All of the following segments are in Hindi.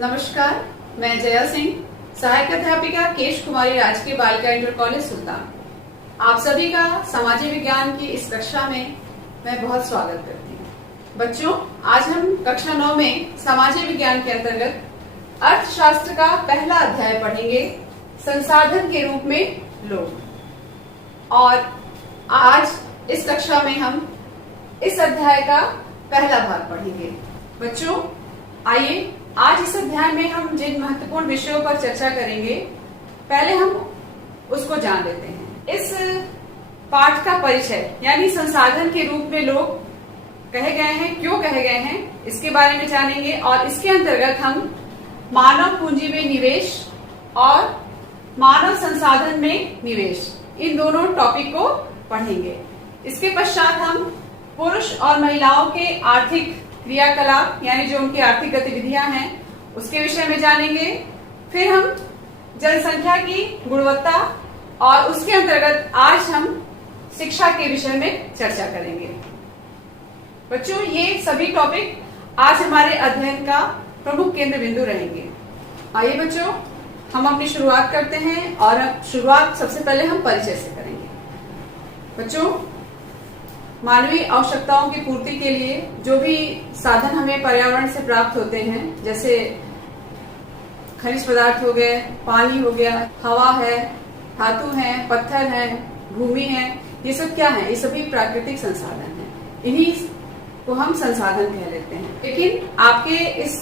नमस्कार, मैं जया सिंह, सहायक अध्यापिका केश कुमारी राजकीय बालिका इंटर कॉलेज सुल्तान। आप सभी का सामाजिक विज्ञान की इस कक्षा में मैं बहुत स्वागत करती हूँ। बच्चों, आज हम कक्षा 9 में सामाजिक विज्ञान के अंतर्गत अर्थशास्त्र का पहला अध्याय पढ़ेंगे, संसाधन के रूप में लोग। और आज इस कक्षा में हम इस अध्याय का पहला भाग पढ़ेंगे। बच्चों, आइए आज इस अध्याय में हम जिन महत्वपूर्ण विषयों पर चर्चा करेंगे, पहले हम उसको जान लेते हैं। इस पाठ का परिचय यानी संसाधन के रूप में लोग कहे गए हैं, क्यों कहे गए हैं, इसके बारे में जानेंगे। और इसके अंतर्गत हम मानव पूंजी में निवेश और मानव संसाधन में निवेश, इन दोनों टॉपिक को पढ़ेंगे। इसके पश्चात हम पुरुष और महिलाओं के आर्थिक क्रियाकलाप यानी जो उनकी आर्थिक गतिविधियां हैं उसके विषय में जानेंगे। फिर हम जनसंख्या की गुणवत्ता और उसके अंतर्गत आज हम शिक्षा के विषय में चर्चा करेंगे। बच्चों, ये सभी टॉपिक आज हमारे अध्ययन का प्रमुख केंद्र बिंदु रहेंगे। आइए बच्चों, हम अपनी शुरुआत करते हैं और शुरुआत सबसे पहले हम परिचय से करेंगे। बच्चों, मानवीय आवश्यकताओं की पूर्ति के लिए जो भी साधन हमें पर्यावरण से प्राप्त होते हैं, जैसे खनिज पदार्थ हो गए, पानी हो गया, हवा है, धातु है, पत्थर है, भूमि है, ये सब क्या है? ये सभी प्राकृतिक संसाधन हैं। इन्हीं को हम संसाधन कह लेते हैं। लेकिन आपके इस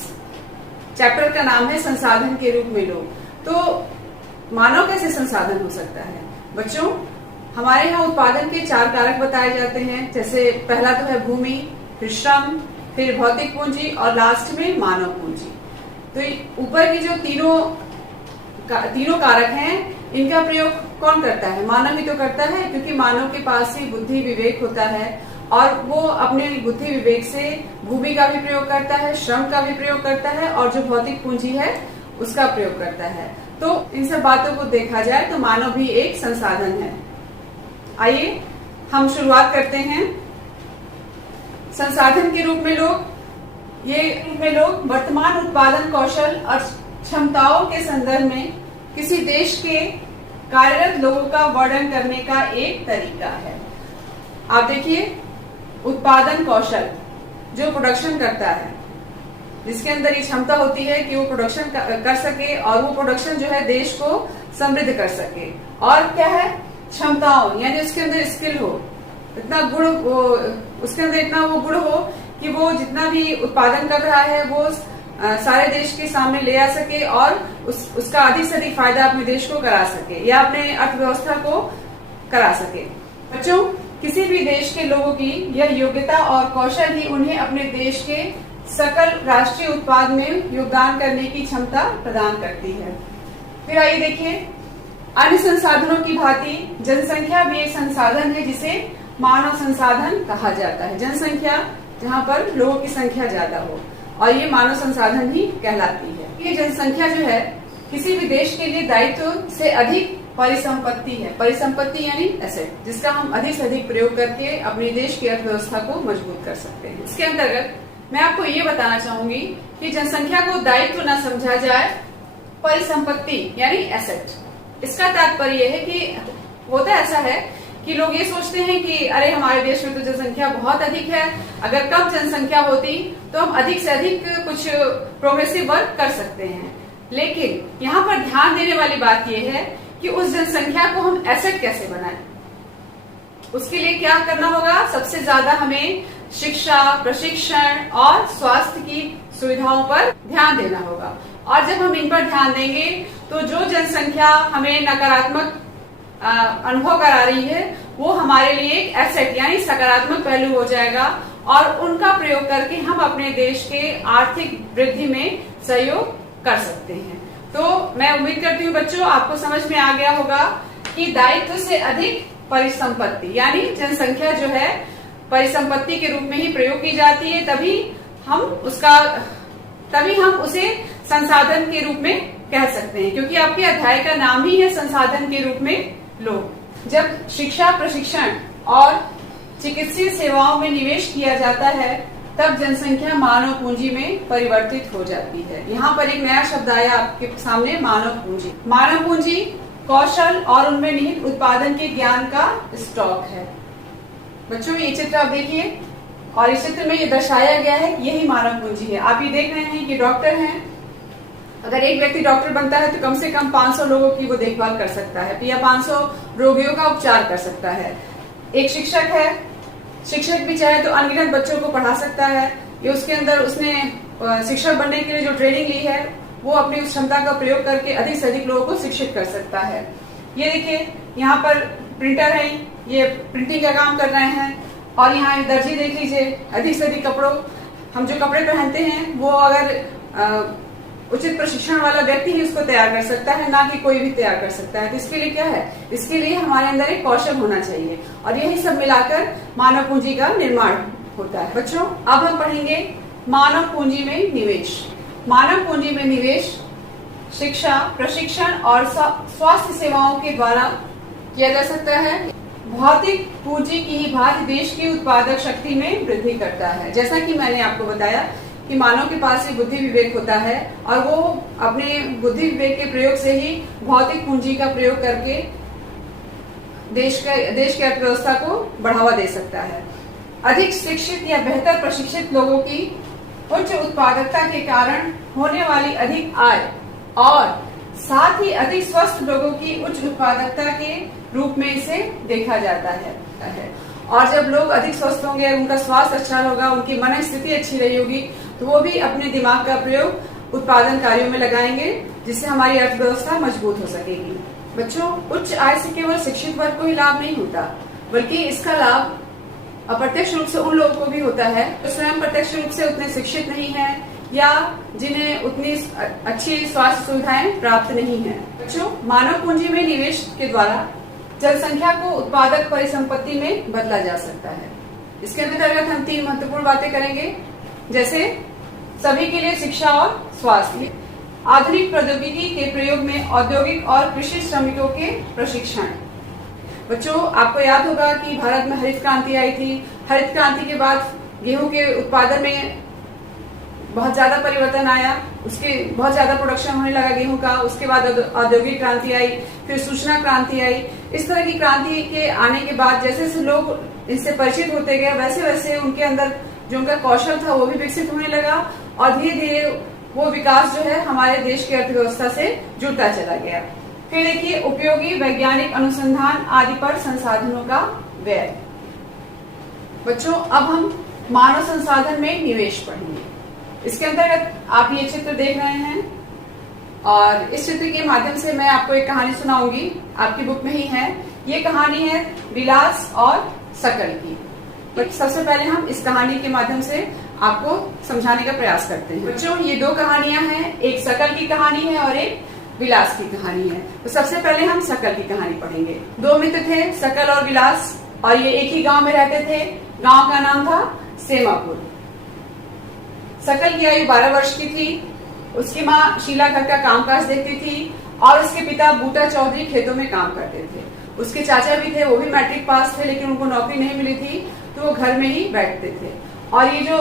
चैप्टर का नाम है संसाधन के रूप में लोग। तो मानव कैसे संसाधन हो सकता है? बच्चों, हमारे यहाँ उत्पादन के 4 कारक बताए जाते हैं। जैसे पहला तो है भूमि, फिर श्रम, फिर भौतिक पूंजी और लास्ट में मानव पूंजी। तो ऊपर की जो तीनों कारक हैं, इनका प्रयोग कौन करता है? मानव ही तो करता है, क्योंकि मानव के पास ही बुद्धि विवेक होता है और वो अपने बुद्धि विवेक से भूमि का भी प्रयोग करता है, श्रम का भी प्रयोग करता है और जो भौतिक पूंजी है उसका प्रयोग करता है। तो इन सब बातों को देखा जाए तो मानव भी एक संसाधन है। आइए हम शुरुआत करते हैं। संसाधन के रूप में लोग वर्तमान उत्पादन कौशल और क्षमताओं के संदर्भ में किसी देश के कार्यरत लोगों का वर्णन करने का एक तरीका है। आप देखिए, उत्पादन कौशल जो प्रोडक्शन करता है, जिसके अंदर ये क्षमता होती है कि वो प्रोडक्शन कर सके और वो प्रोडक्शन जो है देश को समृद्ध कर सके। और क्या है? क्षमताओं, यानी उसके अंदर स्किल हो, इतना गुण हो, उसके अंदर इतना वो गुण हो कि वो जितना भी उत्पादन कर रहा है वो सारे देश के सामने ले आ सके और उसका अधिक से अधिक फायदा अपने देश को करा सके या अपने अर्थव्यवस्था को करा सके। बच्चों, किसी भी देश के लोगों की यह योग्यता और कौशल ही उन्हें अपने देश के सकल राष्ट्रीय उत्पाद में योगदान करने की क्षमता प्रदान करती है। फिर आइए देखिए, अन्य संसाधनों की भांति जनसंख्या भी एक संसाधन है जिसे मानव संसाधन कहा जाता है। जनसंख्या जहाँ पर लोगों की संख्या ज्यादा हो, और ये मानव संसाधन ही कहलाती है। ये जनसंख्या जो है किसी भी देश के लिए दायित्व से अधिक परिसंपत्ति है। परिसंपत्ति यानी एसेट, जिसका हम अधिक से अधिक प्रयोग करके अपने देश की अर्थव्यवस्था को मजबूत कर सकते हैं। इसके अंतर्गत मैं आपको ये बताना चाहूंगी कि जनसंख्या को दायित्व न समझा जाए, परिसंपत्ति यानी एसेट। इसका तात्पर्य है कि होता ऐसा है कि लोग ये सोचते हैं कि अरे हमारे देश में तो जनसंख्या बहुत अधिक है, अगर कम जनसंख्या होती तो हम अधिक से अधिक कुछ प्रोग्रेसिव वर्क कर सकते हैं। लेकिन यहाँ पर ध्यान देने वाली बात यह है कि उस जनसंख्या को हम एसेट कैसे बनाएं। उसके लिए क्या करना होगा? सबसे ज्यादा हमें शिक्षा, प्रशिक्षण और स्वास्थ्य की सुविधाओं पर ध्यान देना होगा। और जब हम इन पर ध्यान देंगे तो जो जनसंख्या हमें नकारात्मक अनुभव करा रही है वो हमारे लिए एक एसेट यानी सकारात्मक पहलू हो जाएगा और उनका प्रयोग करके हम अपने देश के आर्थिक वृद्धि में सहयोग कर सकते हैं। तो मैं उम्मीद करती हूँ बच्चों, आपको समझ में आ गया होगा कि दायित्व से अधिक परिसंपत्ति यानी जनसंख्या जो है परिसंपत्ति के रूप में ही प्रयोग की जाती है, तभी हम उसे संसाधन के रूप में कह सकते हैं, क्योंकि आपके अध्याय का नाम ही है संसाधन के रूप में लोग। जब शिक्षा, प्रशिक्षण और चिकित्सीय सेवाओं में निवेश किया जाता है तब जनसंख्या मानव पूंजी में परिवर्तित हो जाती है। यहाँ पर एक नया शब्द आया आपके सामने, मानव पूंजी। मानव पूंजी कौशल और उनमें निहित उत्पादन के ज्ञान का स्टॉक है। बच्चों ये चित्र आप देखिए, और इस चित्र में ये दर्शाया गया है कि यही मानव पूंजी है। आप ये देख रहे हैं कि डॉक्टर हैं, अगर एक व्यक्ति डॉक्टर बनता है तो कम से कम 500 लोगों की वो देखभाल कर सकता है या 500 रोगियों का उपचार कर सकता है। एक शिक्षक है, शिक्षक भी चाहे तो अनगिनत बच्चों को पढ़ा सकता है। ये उसके अंदर उसने शिक्षक बनने के लिए जो ट्रेनिंग ली है वो अपनी उस क्षमता का प्रयोग करके अधिक से अधिक लोगों को शिक्षित कर सकता है। ये देखिए यहाँ पर प्रिंटर है, ये प्रिंटिंग का काम कर रहे हैं। और यहाँ दर्जी देख लीजिए, अधिक से अधिक कपड़ों, हम जो कपड़े पहनते हैं वो अगर उचित प्रशिक्षण वाला व्यक्ति ही उसको तैयार कर सकता है, ना कि कोई भी तैयार कर सकता है। तो इसके लिए क्या है, इसके लिए हमारे अंदर एक कौशल होना चाहिए, और यही सब मिलाकर मानव पूंजी का निर्माण होता है। बच्चों अब हम पढ़ेंगे मानव पूंजी में निवेश। मानव पूंजी में निवेश शिक्षा, प्रशिक्षण और स्वास्थ्य सेवाओं के द्वारा किया जा सकता है। भौतिक पूंजी की ही भांति देश की उत्पादक शक्ति में वृद्धि करता है। जैसा कि मैंने आपको बताया कि मानव के पास ही बुद्धि विवेक होता है, और वो अपने बुद्धि विवेक के प्रयोग से ही भौतिक पूंजी का प्रयोग करके देश की अर्थव्यवस्था को बढ़ावा दे सकता है। अधिक शिक्षित या बेहतर प्रशिक्षित लोगों की उच्च उत्पादकता के कारण होने वाली अधिक आय और साथ ही अधिक स्वस्थ लोगों की उच्च उत्पादकता के रूप में इसे देखा जाता है। और जब लोग अधिक स्वस्थ होंगे, उनका स्वास्थ्य अच्छा होगा, उनकी मन स्थिति अच्छी रही होगी, तो वो भी अपने दिमाग का प्रयोग उत्पादन कार्यों में लगाएंगे, जिससे हमारी अर्थव्यवस्था मजबूत हो सकेगी। बच्चों उच्च आय से केवल शिक्षित वर्ग को ही लाभ नहीं होता, बल्कि इसका लाभ अप्रत्यक्ष रूप से उन लोगों को भी होता है जो स्वयं प्रत्यक्ष रूप से उतने शिक्षित नहीं है या जिन्हें उतनी अच्छी स्वास्थ्य सुविधाएं प्राप्त नहीं है। बच्चों मानव पूंजी में निवेश के द्वारा जनसंख्या को उत्पादक परिसंपत्ति में बदला जा सकता है। इसके अंतर्गत हम 3 महत्वपूर्ण बातें करेंगे, जैसे सभी के लिए शिक्षा और स्वास्थ्य, आधुनिक प्रौद्योगिकी के प्रयोग में औद्योगिक और कृषि श्रमिकों के प्रशिक्षण। बच्चों आपको याद होगा कि भारत में हरित क्रांति आई थी। हरित क्रांति के बाद गेहूं के उत्पादन में बहुत ज्यादा परिवर्तन आया, उसके बहुत ज्यादा प्रोडक्शन होने लगा गेहूं का। उसके बाद औद्योगिक क्रांति आई, फिर सूचना क्रांति आई। इस तरह की क्रांति के आने के बाद जैसे जैसे लोग इनसे परिचित होते गए, वैसे वैसे उनके अंदर जो उनका कौशल था वो भी विकसित होने लगा, और धीरे धीरे वो विकास जो है हमारे देश की अर्थव्यवस्था से जुड़ता चला गया। फिर देखिए उपयोगी वैज्ञानिक अनुसंधान आदि पर संसाधनों का व्यय। बच्चों अब हम मानव संसाधन में निवेश पढ़ेंगे। इसके अंतर्गत आप ये चित्र देख रहे हैं, और इस चित्र के माध्यम से मैं आपको एक कहानी सुनाऊंगी, आपकी बुक में ही है। ये कहानी है विलास और सकल की। सबसे पहले हम इस कहानी के माध्यम से आपको समझाने का प्रयास करते हैं। बच्चों ये 2 कहानियां हैं, एक सकल की कहानी है और एक विलास की कहानी है। तो सबसे पहले हम सकल की कहानी पढ़ेंगे। 2 मित्र थे, सकल और विलास, और ये एक ही गांव में रहते थे। गांव का नाम था सेमापुर। सकल की आयु 12 वर्ष की थी। उसकी माँ शीला घर का कामकाज देखती थी, और उसके पिता बूटा चौधरी खेतों में काम करते थे। उसके चाचा भी थे, वो भी मैट्रिक पास थे, लेकिन उनको नौकरी नहीं मिली थी, तो वो घर में ही बैठते थे। और ये जो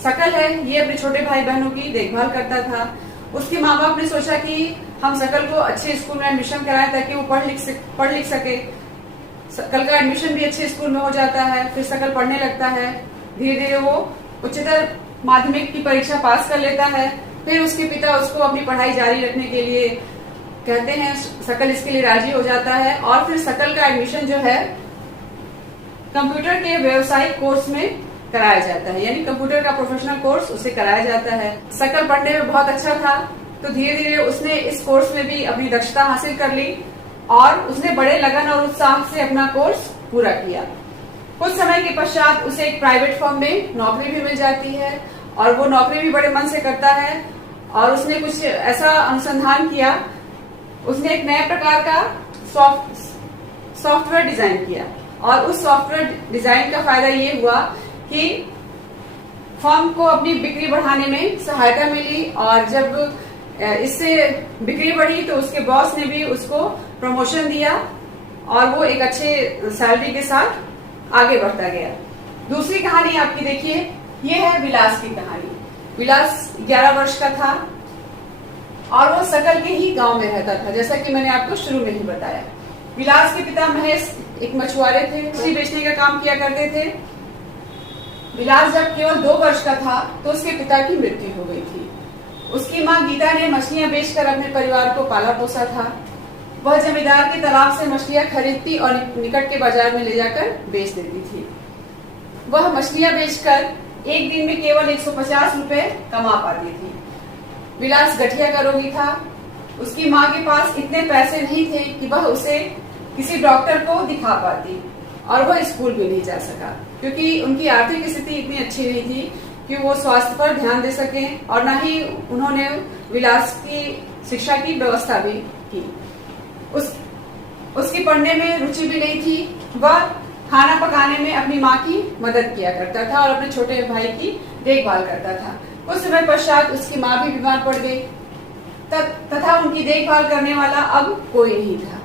सकल है, ये अपने छोटे भाई बहनों की देखभाल करता था। उसके माँ बाप ने सोचा कि हम सकल को अच्छे स्कूल में एडमिशन कराएं ताकि वो पढ़ लिख सके। सकल का एडमिशन भी अच्छे स्कूल में हो जाता है, फिर सकल पढ़ने लगता है। धीरे धीरे वो उच्चतर माध्यमिक की परीक्षा पास कर लेता है। फिर उसके पिता उसको अपनी पढ़ाई जारी रखने के लिए कहते हैं, सकल इसके लिए राजी हो जाता है, और फिर सकल का एडमिशन जो है कंप्यूटर के व्यावसायिक कोर्स में कराया जाता है, यानी कंप्यूटर का प्रोफेशनल कोर्स उसे कराया जाता है। सकल पढ़ने में बहुत अच्छा था, तो धीरे धीरे उसने इस कोर्स में भी अपनी दक्षता हासिल कर ली, और उसने बड़े लगन और उत्साह से अपना कोर्स पूरा किया। कुछ समय के पश्चात उसे एक प्राइवेट फर्म में नौकरी भी मिल जाती है, और वो नौकरी भी बड़े मन से करता है। और उसने कुछ ऐसा अनुसंधान किया, उसने एक नए प्रकार का सॉफ्टवेयर डिजाइन किया, और उस सॉफ्टवेयर डिजाइन का फायदा ये हुआ कि फर्म को अपनी बिक्री बढ़ाने में सहायता मिली, और जब इससे बिक्री बढ़ी तो उसके बॉस ने भी उसको प्रमोशन दिया, और वो एक अच्छे सैलरी के साथ आगे बढ़ता गया। दूसरी कहानी आपकी देखिए, ये है विलास की कहानी। विलास 11 वर्ष का था और वो सकल के ही गांव में रहता था, जैसा कि मैंने आपको शुरू में ही बताया। विलास के पिता महेश एक मछुआरे थे, मछली बेचने का काम किया करते थे। विलास जब केवल 2 वर्ष का था तो उसके पिता की मृत्यु हो गई थी। उसकी माँ गीता ने मछलियां बेचकर अपने परिवार को पाला पोसा था। वह जमींदार के तालाब से मछलियां खरीदती और निकट के बाजार में ले जाकर बेच देती थी। वह मछलियां बेचकर एक दिन में केवल 150 रुपए कमा पाती थी। विलास गठिया का रोगी था। उसकी माँ के पास इतने पैसे नहीं थे कि वह उसे किसी डॉक्टर को दिखा पाती और वह स्कूल भी नहीं जा सका, क्योंकि उनकी आर्थिक स्थिति इतनी अच्छी नहीं थी कि वो स्वास्थ्य पर ध्यान दे सकें, और न ही उन्होंने विलास की शिक्षा की व्यवस्था भी की। उसकी पढ़ने में रुचि भी नहीं थी। वह खाना पकाने में अपनी माँ की मदद किया करता था और अपने छोटे भाई की देखभाल करता था। कुछ समय पश्चात उसकी माँ भी बीमार पड़ गई तथा उनकी देखभाल करने वाला अब कोई नहीं था।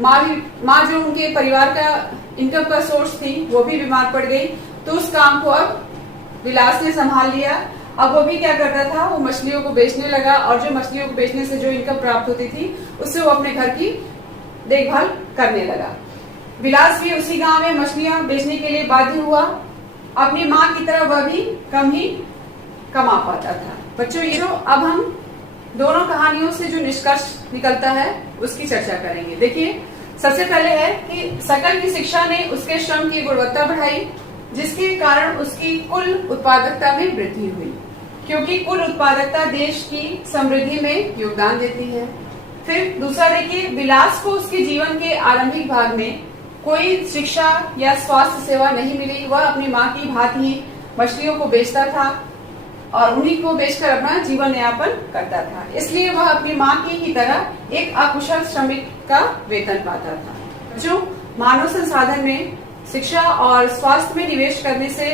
माँ जो उनके परिवार का इनकम का सोर्स थी वो भी बीमार पड़ गई, तो उस काम को अब विलास ने संभाल लिया। अब वो भी क्या करता था, वो मछलियों को बेचने लगा और जो मछलियों को बेचने से जो इनकम प्राप्त होती थी उससे वो अपने घर की देखभाल करने लगा। विलास भी उसी गांव में मछलियां बेचने के लिए बाध्य हुआ। अपनी माँ की तरह वह भी कम ही कमा पाता था। बच्चों, ये जो अब हम दोनों कहानियों से जो निष्कर्ष निकलता है उसकी चर्चा करेंगे। देखिए, सबसे पहले है कि सकल की शिक्षा ने उसके श्रम की गुणवत्ता बढ़ाई, जिसके कारण उसकी कुल उत्पादकता में वृद्धि हुई, क्योंकि कुल उत्पादकता देश की समृद्धि में योगदान देती है। फिर दूसरा देखिए, विलास को उसके जीवन के आरंभिक भाग में कोई शिक्षा या स्वास्थ्य सेवा नहीं मिली। वह अपनी माँ की भांति ही मछलियों को बेचता था और उन्हीं को बेचकर अपना जीवन यापन करता था, इसलिए वह अपनी माँ की ही तरह एक अकुशल श्रमिक का वेतन पाता था। जो मानव संसाधन में शिक्षा और स्वास्थ्य में निवेश करने से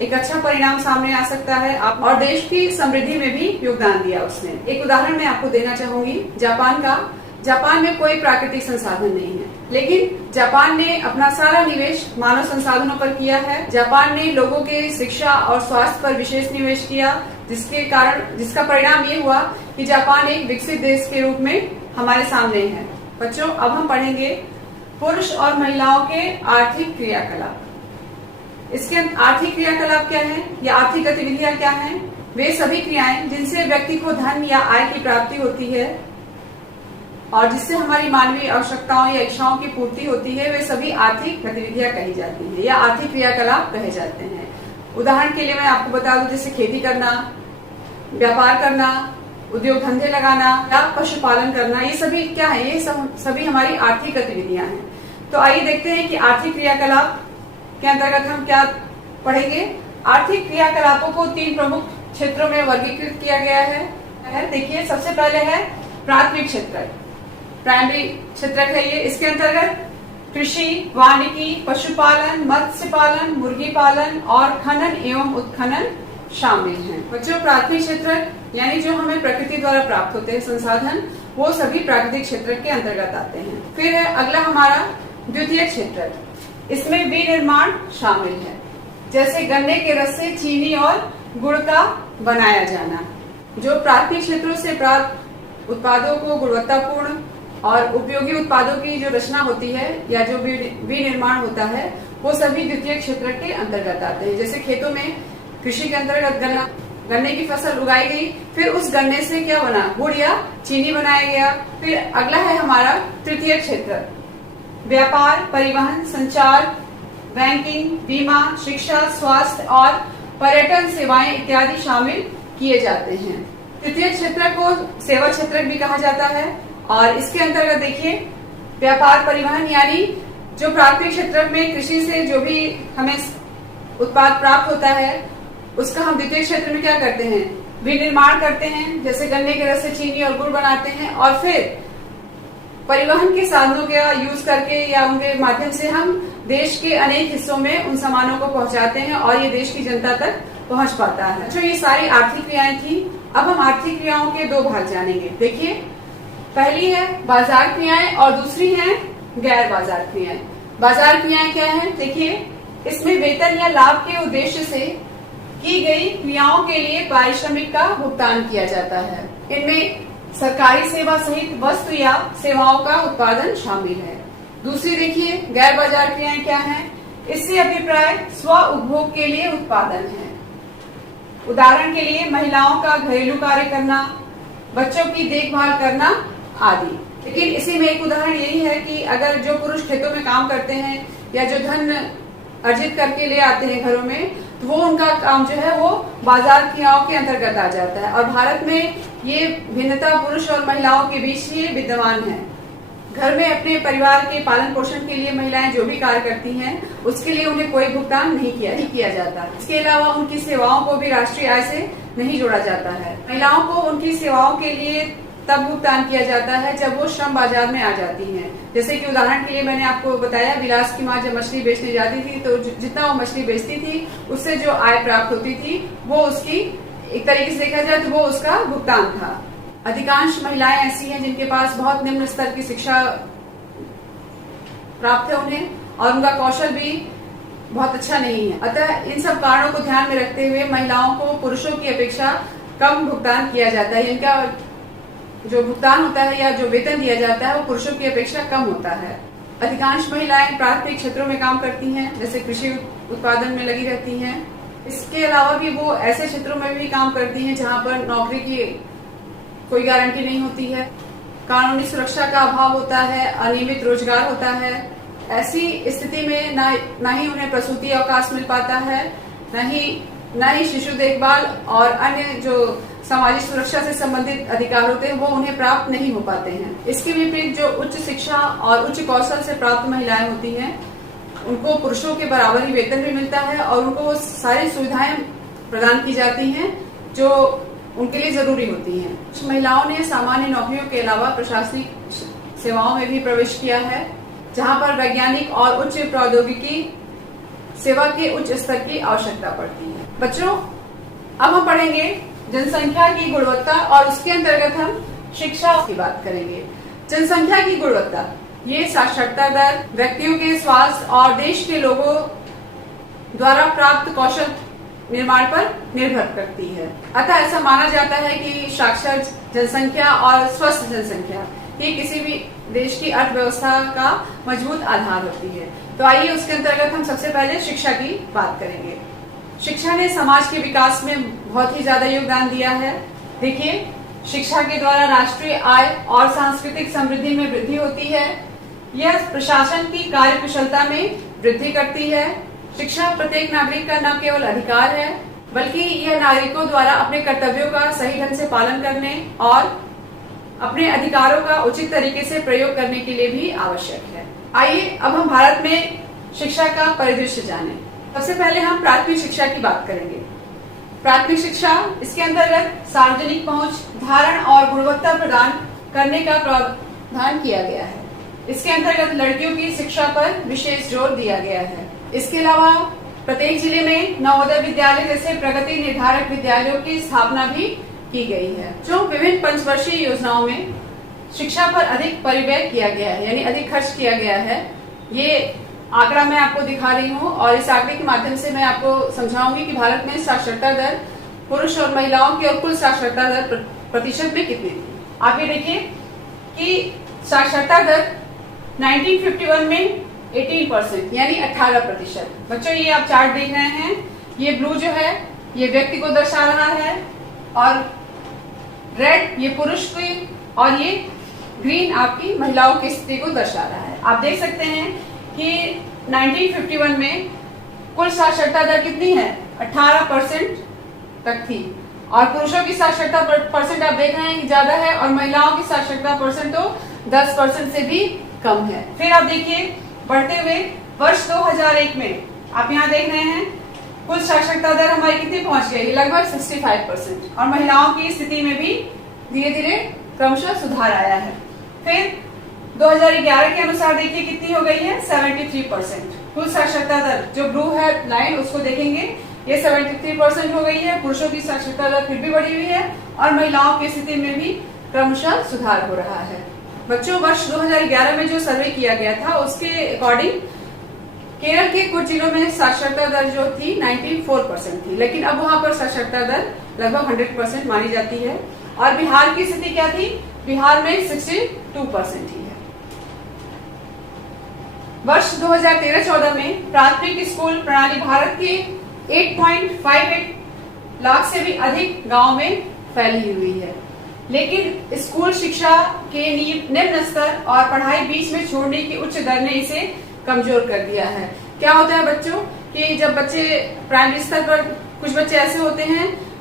एक अच्छा परिणाम सामने आ सकता है और देश की समृद्धि में भी योगदान दिया उसने। एक उदाहरण मैं आपको देना चाहूंगी जापान का। जापान में कोई प्राकृतिक संसाधन नहीं है, लेकिन जापान ने अपना सारा निवेश मानव संसाधनों पर किया है। जापान ने लोगों के शिक्षा और स्वास्थ्य पर विशेष निवेश किया, जिसका परिणाम ये हुआ कि जापान एक विकसित देश के रूप में हमारे सामने है। बच्चों, अब हम पढ़ेंगे पुरुष और महिलाओं के आर्थिक क्रियाकलाप। इसके आर्थिक क्रियाकलाप क्या है या आर्थिक गतिविधियां क्या हैं? वे सभी क्रियाएं जिनसे व्यक्ति को धन या आय की प्राप्ति होती है और जिससे हमारी मानवीय आवश्यकताओं या इच्छाओं की पूर्ति होती है, वे सभी आर्थिक गतिविधियां कही जाती हैं या आर्थिक क्रियाकलाप कहे जाते हैं। उदाहरण के लिए मैं आपको बता दूं, जैसे खेती करना, व्यापार करना, उद्योग धंधे लगाना या पशुपालन करना, ये सभी क्या है? ये सभी हमारी आर्थिक गतिविधियां हैं। तो आइए देखते हैं कि आर्थिक क्रियाकलाप के अंतर्गत हम क्या पढ़ेंगे। आर्थिक क्रियाकलापों को 3 प्रमुख क्षेत्रों में वर्गीकृत किया गया है। देखिए, सबसे पहले है प्राथमिक क्षेत्र, प्राइमरी क्षेत्र है ये। इसके अंतर्गत कृषि, वानिकी, पशुपालन, मत्स्य पालन, मुर्गी पालन और खनन एवं उत्खनन शामिल हैं। बच्चों, प्राथमिक क्षेत्र यानी जो हमें प्रकृति द्वारा प्राप्त होते हैं संसाधन, वो सभी प्राकृतिक क्षेत्र के अंतर्गत आते हैं। फिर है अगला हमारा द्वितीयक क्षेत्र। इसमें विनिर्माण शामिल है, जैसे गन्ने के रस से चीनी और गुड़ का बनाया जाना। जो प्राथमिक क्षेत्रों से प्राप्त उत्पादों को गुणवत्तापूर्ण और उपयोगी उत्पादों की जो रचना होती है या जो विनिर्माण होता है, वो सभी द्वितीय क्षेत्र के अंतर्गत आते हैं। जैसे खेतों में कृषि के अंतर्गत गन्ने की फसल उगाई गई, फिर उस गन्ने से क्या बना? गुड़ या चीनी बनाया गया। फिर अगला है हमारा तृतीय क्षेत्र। व्यापार, परिवहन, संचार, बैंकिंग, बीमा, शिक्षा, स्वास्थ्य और पर्यटन सेवाएं इत्यादि शामिल किए जाते हैं। तृतीय क्षेत्र को सेवा क्षेत्र भी कहा जाता है और इसके अंतर्गत देखिए व्यापार, परिवहन यानी जो प्राथमिक क्षेत्र में कृषि से जो भी हमें उत्पाद प्राप्त होता है, उसका हम द्वितीय क्षेत्र में क्या करते हैं? विनिर्माण करते हैं, जैसे गन्ने के रस से चीनी और गुड़ बनाते हैं, और फिर परिवहन के साधनों का यूज करके या उनके माध्यम से हम देश के अनेक हिस्सों में उन सामानों को पहुंचाते हैं और ये देश की जनता तक पहुंच पाता है। जो ये सारी आर्थिक क्रियाएं थी। अब हम आर्थिक क्रियाओं के 2 भाग जानेंगे। देखिए, पहली है बाजार क्रियाएं और दूसरी है गैर बाजार क्रियाएं। बाजार क्रियाएं क्या है? देखिए, इसमें वेतन या लाभ के उद्देश्य से की गई क्रियाओं के लिए पारिश्रमिक का भुगतान किया जाता है। इनमें सरकारी सेवा सहित वस्तु या सेवाओं का उत्पादन शामिल है। दूसरी देखिए, गैर बाजार क्रियाएं क्या हैं? इससे अभिप्राय स्व उपभोग के लिए उत्पादन है। उदाहरण के लिए महिलाओं का घरेलू कार्य करना, बच्चों की देखभाल करना आदि। लेकिन इसी में एक उदाहरण यही है कि अगर जो पुरुष खेतों में काम करते हैं या जो धन अर्जित करके ले आते हैं घरों में, तो वो उनका काम जो है वो बाजार क्रियाओं के अंतर्गत आ जाता है। और भारत में ये भिन्नता पुरुष और महिलाओं के बीच ही विद्यमान है। घर में अपने परिवार के पालन पोषण के लिए महिलाएं जो भी कार्य करती हैं, उसके लिए उन्हें कोई भुगतान नहीं किया जाता। इसके अलावा उनकी सेवाओं को भी राष्ट्रीय आय से नहीं जोड़ा जाता है। महिलाओं को उनकी सेवाओं के लिए तब भुगतान किया जाता है जब वो श्रम बाजार में आ जाती हैं। जैसे कि उदाहरण के लिए मैंने आपको बताया, विलास की माँ जब मछली बेचने जाती थी तो जितना वो मछली बेचती थी उससे जो आय प्राप्त होती थी वो उसकी, एक तरीके से देखा जाए तो वो उसका भुगतान था। अधिकांश महिलाएं ऐसी हैं जिनके पास बहुत निम्न स्तर की शिक्षा प्राप्त है उन्हें, और उनका कौशल भी बहुत अच्छा नहीं है। अतः इन सब कारणों को ध्यान में रखते हुए महिलाओं को पुरुषों की अपेक्षा कम भुगतान किया जाता है। इनका जो भुगतान होता है या जो वेतन दिया जाता है वो पुरुषों की अपेक्षा कम होता है। अधिकांश महिलाएं प्राथमिक क्षेत्रों में काम करती हैं, जैसे कृषि उत्पादन में लगी रहती हैं। इसके अलावा भी वो ऐसे क्षेत्रों में भी काम करती हैं जहां पर नौकरी की कोई गारंटी नहीं होती है, कानूनी सुरक्षा का अभाव होता है, अनियमित रोजगार होता है। ऐसी स्थिति में ना ही उन्हें प्रसूति अवकाश मिल पाता है, न ही शिशु देखभाल और अन्य जो सामाजिक सुरक्षा से संबंधित अधिकार होते हैं वो उन्हें प्राप्त नहीं हो पाते हैं। इसके विपरीत जो उच्च शिक्षा और उच्च कौशल से प्राप्त महिलाएं होती हैं, उनको पुरुषों के बराबर ही वेतन भी मिलता है और उनको वो सारी सुविधाएं प्रदान की जाती हैं जो उनके लिए जरूरी होती हैं। कुछ महिलाओं ने सामान्य नौकरियों के अलावा प्रशासनिक सेवाओं में भी प्रवेश किया है, जहां पर वैज्ञानिक और उच्च प्रौद्योगिकी सेवा के उच्च स्तर की आवश्यकता पड़ती है। बच्चों, अब हम पढ़ेंगे जनसंख्या की गुणवत्ता और उसके अंतर्गत हम शिक्षा की बात करेंगे। जनसंख्या की गुणवत्ता ये साक्षरता दर, व्यक्तियों के स्वास्थ्य और देश के लोगों द्वारा प्राप्त कौशल निर्माण पर निर्भर करती है। अतः ऐसा माना जाता है कि साक्षर जनसंख्या और स्वस्थ जनसंख्या ये किसी भी देश की अर्थव्यवस्था का मजबूत आधार होती है। तो आइए उसके अंतर्गत हम सबसे पहले शिक्षा की बात करेंगे। शिक्षा ने समाज के विकास में बहुत ही ज्यादा योगदान दिया है। देखिए, शिक्षा के द्वारा राष्ट्रीय आय और सांस्कृतिक समृद्धि में वृद्धि होती है। यह प्रशासन की कार्यकुशलता में वृद्धि करती है। शिक्षा प्रत्येक नागरिक का न केवल अधिकार है, बल्कि यह नागरिकों द्वारा अपने कर्तव्यों का सही ढंग से पालन करने और अपने अधिकारों का उचित तरीके से प्रयोग करने के लिए भी आवश्यक है। आइए अब हम भारत में शिक्षा का परिदृश्य जानें। सबसे पहले हम प्राथमिक शिक्षा की बात करेंगे। प्राथमिक शिक्षा, इसके अंतर्गत सार्वजनिक पहुंच, धारण और गुणवत्ता प्रदान करने का प्रावधान किया गया है। इसके अंतर्गत लड़कियों की शिक्षा पर विशेष जोर दिया गया है। इसके अलावा प्रत्येक जिले में नवोदय विद्यालय जैसे प्रगति निर्धारक विद्यालयों की स्थापना भी की गई है। जो विभिन्न पंचवर्षीय योजनाओं में शिक्षा पर अधिक परिव्यय किया गया है, यानी अधिक खर्च किया गया है। ये आंकड़ा मैं आपको दिखा रही हूँ और इस आंकड़े के माध्यम से मैं आपको समझाऊंगी कि भारत में साक्षरता दर पुरुष और महिलाओं की और कुल साक्षरता दर प्रतिशत में कितनी थी। आप ये देखिए कि साक्षरता दर 1951 में 18% यानी 18%। बच्चों, ये आप चार्ट देख रहे हैं, ये ब्लू जो है ये व्यक्ति को दर्शा रहा है और रेड ये पुरुष की और ये ग्रीन आपकी महिलाओं की स्थिति को दर्शा रहा है। आप देख सकते हैं कि 1951 में कुल साक्षरता दर कितनी है? 18% तक थी और पुरुषों की साक्षरता परसेंट आप देख रहे हैं ज्यादा है और महिलाओं की साक्षरता परसेंट तो 10% से भी कम है। फिर आप देखिए बढ़ते हुए वर्ष 2001 में आप यहाँ देख रहे हैं कुल साक्षरता दर हमारी कितनी पहुंच गई? लगभग 65% और महिलाओं की स्थिति में भी धीरे धीरे क्रमशः सुधार आया है। फिर 2011 के अनुसार देखिए कितनी हो गई है? 73%। कुल साक्षरता दर जो ब्लू है लाइन उसको देखेंगे ये 73% हो गई है। पुरुषों की साक्षरता दर फिर भी बढ़ी हुई है और महिलाओं की स्थिति में भी क्रमशः सुधार हो रहा है। बच्चों, वर्ष 2011 में जो सर्वे किया गया था उसके अकॉर्डिंग केरल के कुछ जिलों में साक्षरता दर जो थी 94% थी, लेकिन अब वहां पर साक्षरता दर लगभग 100% मानी जाती है। और बिहार की स्थिति क्या थी? बिहार में 62% ही है। वर्ष 2013-14 में प्राथमिक स्कूल प्रणाली भारत के 8.58 लाख से भी अधिक गांव में फैली हुई है, लेकिन स्कूल शिक्षा के निम्न स्तर और पढ़ाई बीच में छोड़ने की उच्च दर ने इसे कमजोर कर दिया है। क्या होता है बच्चों कि जब बच्चे प्राइमरी स्तर पर, कुछ बच्चे ऐसे होते हैं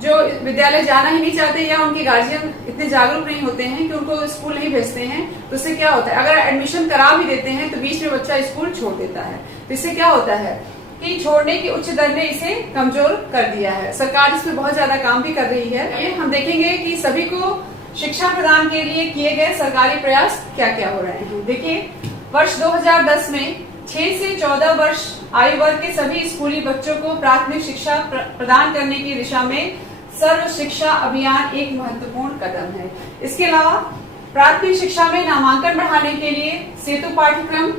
जो विद्यालय जाना ही नहीं चाहते या उनके गार्जियन इतने जागरूक नहीं होते हैं कि उनको स्कूल नहीं भेजते हैं, तो इससे क्या होता है, अगर एडमिशन करा भी देते हैं तो बीच में बच्चा स्कूल छोड़ देता है। तो इससे क्या होता है कि छोड़ने की उच्च दर ने इसे कमजोर कर दिया है। सरकार इसमें बहुत ज्यादा काम भी कर रही है। ये हम देखेंगे कि सभी को शिक्षा प्रदान के लिए किए गए सरकारी प्रयास क्या क्या हो रहे हैं। देखिए, वर्ष 2010 में 6 से 14 वर्ष आयु वर्ग के सभी स्कूली बच्चों को प्राथमिक शिक्षा प्रदान करने की दिशा में सर्व शिक्षा अभियान एक महत्वपूर्ण कदम है। इसके अलावा प्राथमिक शिक्षा में नामांकन बढ़ाने के लिए सेतु पाठ्यक्रम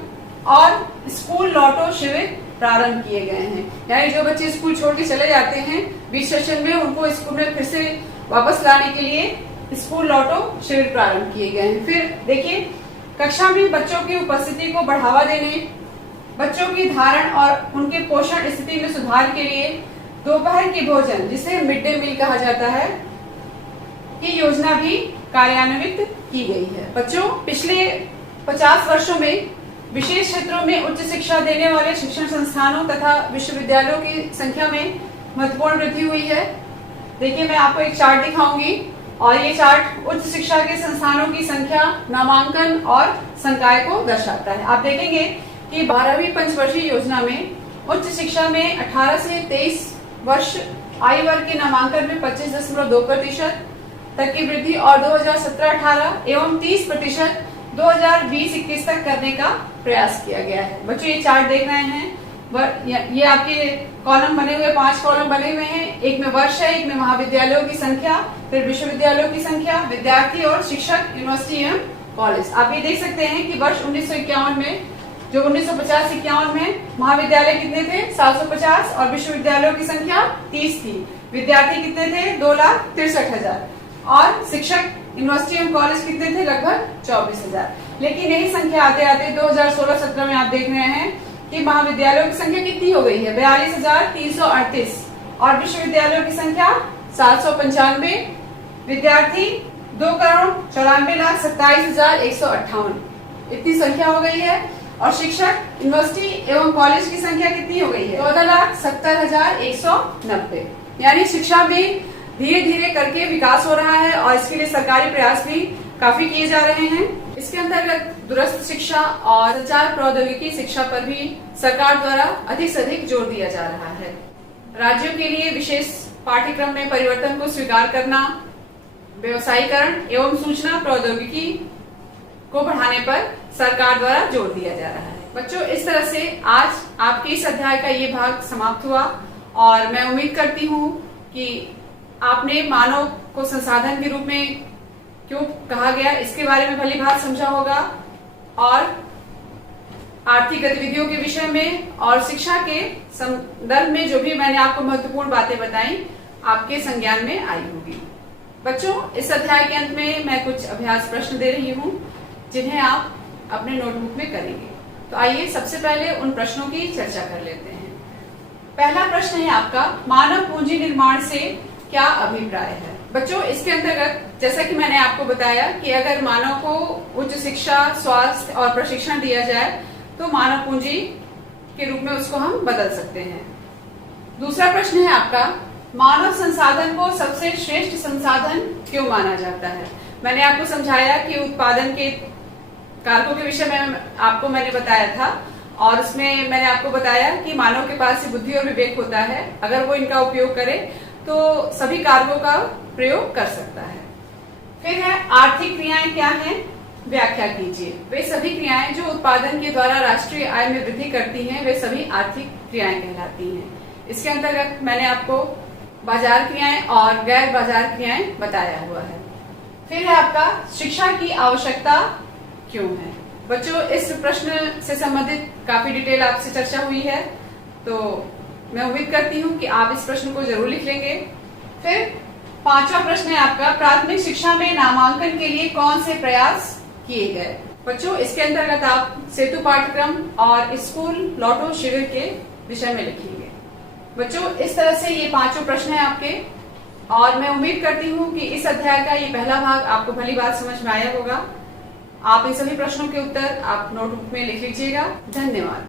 और स्कूल लौटो शिविर प्रारंभ किए गए हैं। यानी जो बच्चे स्कूल छोड़ के चले जाते हैं बीच सेशन में, उनको स्कूल में फिर से वापस लाने के लिए स्कूल लौटो शिविर प्रारंभ किए गए हैं। फिर देखिए, कक्षा में बच्चों की उपस्थिति को बढ़ावा देने, बच्चों की धारण और उनके पोषण स्थिति में सुधार के लिए दोपहर के भोजन, जिसे मिड डे मील कहा जाता है, की योजना भी कार्यान्वित की गई है। बच्चों, पिछले 50 वर्षों में विशेष क्षेत्रों में उच्च शिक्षा देने वाले शिक्षण संस्थानों तथा विश्वविद्यालयों की संख्या में महत्वपूर्ण वृद्धि हुई है। देखिए, मैं आपको एक चार्ट दिखाऊंगी और ये चार्ट उच्च शिक्षा के संस्थानों की संख्या, नामांकन और संकाय को दर्शाता है। आप देखेंगे कि 12वीं पंचवर्षीय योजना में उच्च शिक्षा में 18 से 23 वर्ष आयु वर्ग के नामांकन में 25.2% तक की वृद्धि और 2017-18 एवं 30% 2020-21 तक करने का प्रयास किया गया है। बच्चों, ये चार्ट देख रहे हैं, ये आपके कॉलम बने हुए, 5 कॉलम बने हुए हैं। एक में वर्ष है, एक में महाविद्यालयों की संख्या, फिर विश्वविद्यालयों की संख्या, विद्यार्थी और शिक्षक, यूनिवर्सिटी एवं कॉलेज। आप ये देख सकते हैं कि वर्ष 1951 में, जो 1950-51 में महाविद्यालय कितने थे? 750 और विश्वविद्यालयों की संख्या 30 थी। विद्यार्थी कितने थे? 2,63,000 और शिक्षक, यूनिवर्सिटी एवं कॉलेज कितने थे? लगभग 24,000। लेकिन यही संख्या आते आते 2016-17 में आप देख रहे हैं कि महाविद्यालयों की संख्या कितनी हो गई है? 42,338 और विश्वविद्यालयों की संख्या 795, विद्यार्थी 2,94,27,158, इतनी संख्या हो गई है। और शिक्षक, यूनिवर्सिटी एवं कॉलेज की संख्या कितनी हो गई है? 14,70,190। यानी शिक्षा में धीरे धीरे करके विकास हो रहा है और इसके लिए सरकारी प्रयास भी काफी किए जा रहे हैं। इसके अंतर्गत दूरस्थ शिक्षा और संचार प्रौद्योगिकी शिक्षा पर भी सरकार द्वारा अधिक से अधिक जोर दिया जा रहा है। राज्यों के लिए विशेष पाठ्यक्रम में परिवर्तन को स्वीकार करना, व्यवसायीकरण एवं सूचना प्रौद्योगिकी को बढ़ाने पर सरकार द्वारा जोर दिया जा रहा है। बच्चों, इस तरह से आज आपके इस अध्याय का ये भाग समाप्त हुआ और मैं उम्मीद करती हूँ कि आपने मानव को संसाधन के रूप में क्यों कहा गया इसके बारे में भली भांति समझा होगा और आर्थिक गतिविधियों के विषय में और शिक्षा के संदर्भ में जो भी मैंने आपको महत्वपूर्ण बातें बताई आपके संज्ञान में आई होगी। बच्चों, इस अध्याय के अंत में मैं कुछ अभ्यास प्रश्न दे रही हूँ जिन्हें आप अपने नोटबुक में करेंगे। तो आइए सबसे पहले उन प्रश्नों की चर्चा कर लेते हैं। पहला प्रश्न है आपका, मानव पूंजी निर्माण से क्या अभिप्राय है? बच्चों, इसके अंतर्गत जैसा कि मैंने आपको बताया कि अगर मानव को उच्च शिक्षा, स्वास्थ्य और प्रशिक्षण दिया जाए तो मानव पूंजी के रूप में उसको हम बदल सकते हैं। दूसरा प्रश्न है आपका, मानव संसाधन को सबसे श्रेष्ठ संसाधन क्यों माना जाता है? मैंने आपको समझाया कि उत्पादन के कारकों के विषय में आपको मैंने बताया था और उसमें मैंने आपको बताया कि मानव के पास बुद्धि और विवेक होता है, अगर वो इनका उपयोग करे तो सभी कारकों का प्रयोग कर सकता है। फिर है आर्थिक क्रियाएं क्या हैं? व्याख्या कीजिए। वे सभी क्रियाएं जो उत्पादन के द्वारा राष्ट्रीय आय में वृद्धि करती हैं वे सभी आर्थिक क्रियाएं कहलाती हैं। इसके अंतर्गत मैंने आपको बाजार क्रियाएं और गैर बाजार क्रियाएं बताया हुआ है। फिर है आपका, शिक्षा की आवश्यकता क्यों है? बच्चों, इस प्रश्न से संबंधित काफी डिटेल आपसे चर्चा हुई है, तो मैं उम्मीद करती हूँ कि आप इस प्रश्न को जरूर लिख लेंगे। फिर 5वां प्रश्न है आपका, प्राथमिक शिक्षा में नामांकन के लिए कौन से प्रयास किए गए। बच्चों, इसके अंतर्गत आप सेतु पाठ्यक्रम और स्कूल लौटो शिविर के विषय में लिखेंगे। बच्चों, इस तरह से ये 5 प्रश्न है आपके, और मैं उम्मीद करती हूँ कि इस अध्याय का ये पहला भाग आपको भली बात समझ में आया होगा। आप इन सभी प्रश्नों के उत्तर आप नोटबुक में लिख लीजिएगा। धन्यवाद।